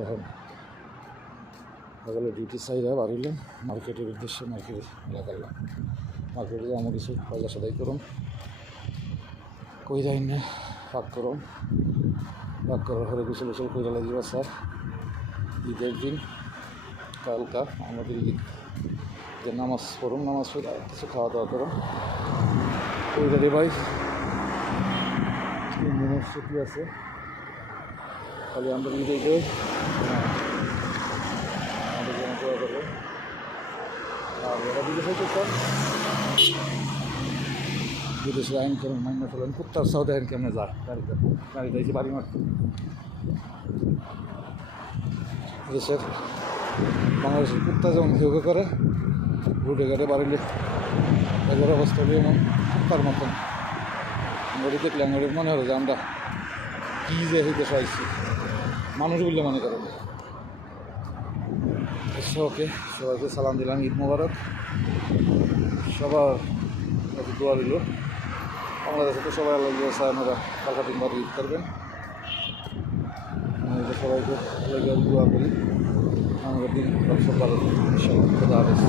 দেখেন সকালে ডিউটি সাইডে বাড়িলাম মার্কেটের উদ্দেশ্যে, মার্কেটে লাগালাম। মার্কেটে আমার কিছু পয়লা সদাই করুন, কই যাই না পাক করুন, পাক করার পরে গোসল গোসল কইরা লাগিব। স্যার ঈদের দিন কালকা আমাদের ঈদ, যে নামাজ পড়ুন, নামাজ পড়ে কিছু খাওয়া দাওয়া করুন। কইরা রে ভাই 3 দিনের ছুটি আছে, খালি আমরা ঈদে যাই আমাদের জন্য দোয়া করবেন। আর ওরা বিদেশ হইতে স্যার বিদেশের আইন কেমন মান্য ফেলেন, কুত্তার সাউদে আইন কেমনে যায় গাড়িতে, গাড়িতে এসে বাড়ি মারতে। দেশের বাংলাদেশের কুত্তা যেমন কেউ করে রুটে ঘাটে বাড়িলে এগুলোর অবস্থা যেমন কুত্তার মতন। গাড়ি দেখলে আমার মনে হলো যে আমরা কী যে হইতে চাইছি, মানুষ বললে মনে করেন। ওকে, সবাইকে সালাম দিলাম, ঈদ মোবারক। সবার একটু দোয়া দিল। বাংলাদেশে তো সবাই আল্লাহ চায় ওনারা কালকা 3 বার ঈদ করবেন। সবাইকে দোয়া করি আমাদের দিন সব ভালো। ইনশাআল্লাহ, খোদা হাফেজ।